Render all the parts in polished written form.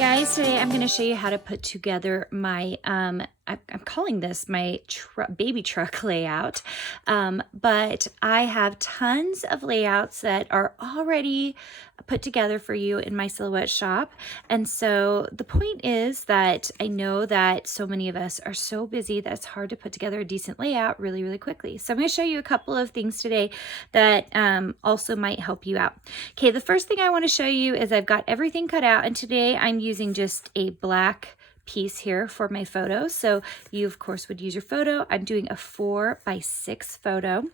guys, today I'm going to show you how to put together my, I'm calling this my baby truck layout, but I have tons of layouts that are already put together for you in my silhouette shop. And so the point is that I know that so many of us are so busy that it's hard to put together a decent layout really, really quickly. So I'm going to show you a couple of things today that also might help you out. Okay, the first thing I want to show you is I've got everything cut out, and today I'm using just a black piece here for my photos. So you of course would use your photo. I'm doing a 4x6 photo.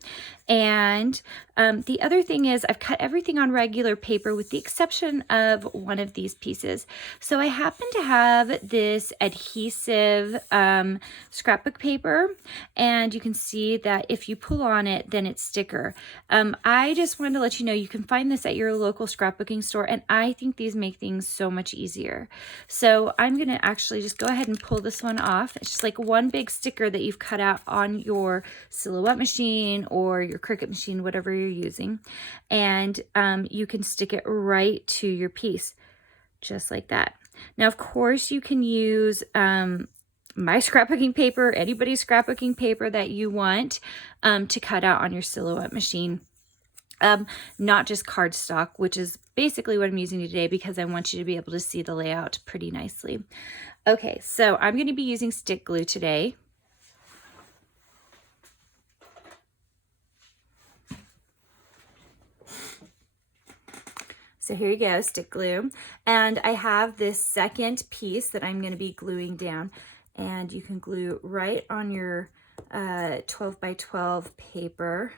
And the other thing is I've cut everything on regular paper with the exception of one of these pieces. So I happen to have this adhesive scrapbook paper, and you can see that if you pull on it, then it's sticker. I just wanted to let you know you can find this at your local scrapbooking store, and I think these make things so much easier. So I'm going to actually just go ahead and pull this one off. It's just like one big sticker that you've cut out on your Silhouette machine or your Cricut machine, whatever you're using, and you can stick it right to your piece just like that. Now of course you can use my scrapbooking paper, anybody's scrapbooking paper that you want to cut out on your Silhouette machine. Not just cardstock, which is basically what I'm using today because I want you to be able to see the layout pretty nicely. Okay, so I'm going to be using stick glue today. So here you go, stick glue. And I have this second piece that I'm going to be gluing down, and you can glue right on your 12 by 12 paper.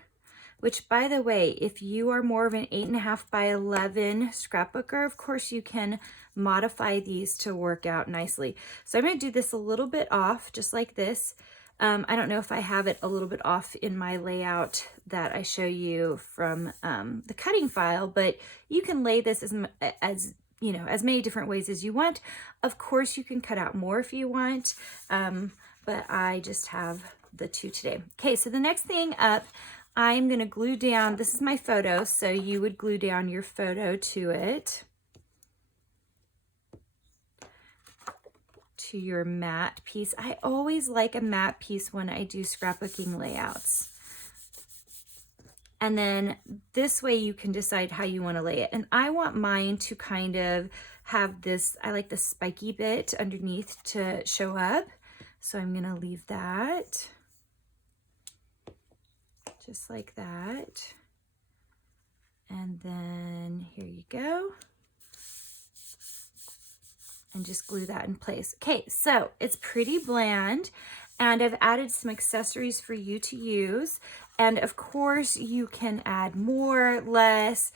Which, by the way, if you are more of an 8.5 by 11 scrapbooker, of course you can modify these to work out nicely. So I'm going to do this a little bit off, just like this. I don't know if I have it a little bit off in my layout that I show you from the cutting file, but you can lay this as you know, as many different ways as you want. Of course, you can cut out more if you want, but I just have the two today. Okay, so the next thing up, I'm going to glue down, this is my photo, so you would glue down your photo to it, to your matte piece. I always like a matte piece when I do scrapbooking layouts. And then this way you can decide how you want to lay it. And I want mine to kind of have this, I like the spiky bit underneath to show up. So I'm going to leave that. Just like that. And then here you go. And just glue that in place. Okay, so it's pretty bland, and I've added some accessories for you to use. And of course you can add more, less,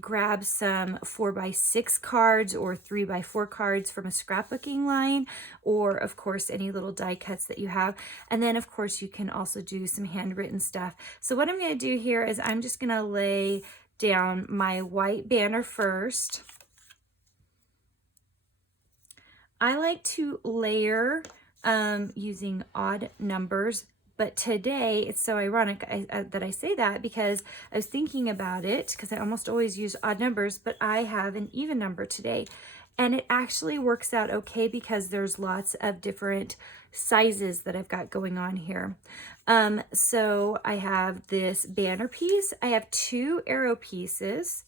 grab some 4x6 cards or 3x4 cards from a scrapbooking line, or of course any little die cuts that you have. And then of course you can also do some handwritten stuff. So what I'm going to do here is I'm just going to lay down my white banner first. I like to layer using odd numbers, but today it's so ironic that I say that because I was thinking about it, because I almost always use odd numbers, but I have an even number today. And it actually works out okay because there's lots of different sizes that I've got going on here. So I have this banner piece. I have two arrow pieces,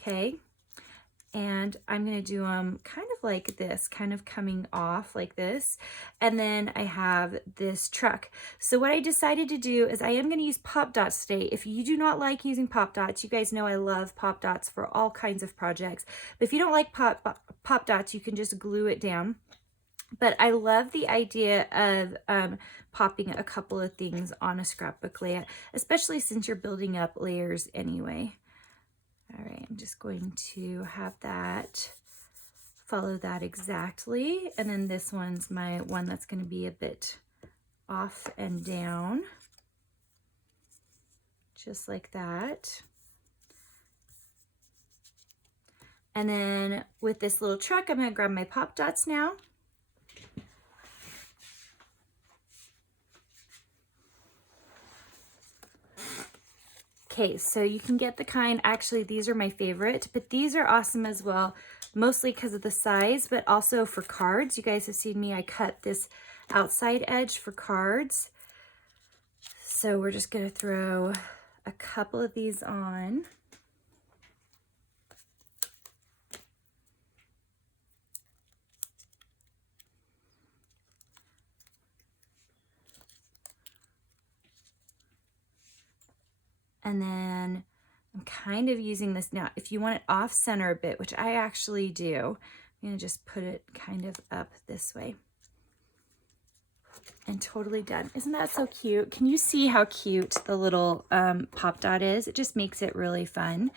okay? And I'm going to do them kind of like this, kind of coming off like this. And then I have this truck. So what I decided to do is I am going to use pop dots today. If you do not like using pop dots, you guys know I love pop dots for all kinds of projects. But if you don't like pop dots, you can just glue it down. But I love the idea of popping a couple of things on a scrapbook layout, especially since you're building up layers anyway. All right, I'm just going to have that, follow that exactly. And then this one's my one that's going to be a bit off and down, just like that. And then with this little truck, I'm going to grab my pop dots now. Okay, so you can get the kind, actually these are my favorite, but these are awesome as well. mostly because of the size, but also for cards. You guys have seen me, I cut this outside edge for cards. So we're just gonna throw a couple of these on. And then I'm kind of using this now. If you want it off center a bit, which I actually do, I'm gonna just put it kind of up this way. And totally done. Isn't that so cute? Can you see how cute the little pop dot is? It just makes it really fun.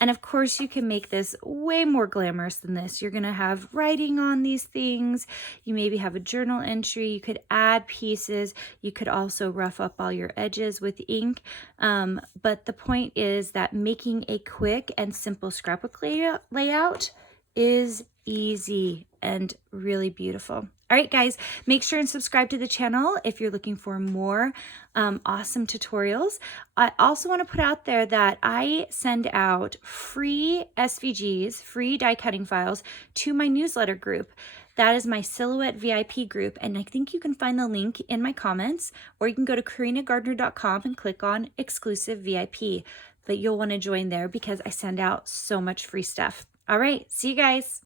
And of course you can make this way more glamorous than this. You're gonna have writing on these things. You maybe have a journal entry. You could add pieces. You could also rough up all your edges with ink. But the point is that making a quick and simple scrapbook layout is easy and really beautiful. All right, guys, make sure and subscribe to the channel if you're looking for more awesome tutorials. I also want to put out there that I send out free SVGs, free die cutting files, to my newsletter group. That is my Silhouette VIP group, and I think you can find the link in my comments, or you can go to karinagardner.com and click on Exclusive VIP. But you'll want to join there because I send out so much free stuff. All right, see you guys.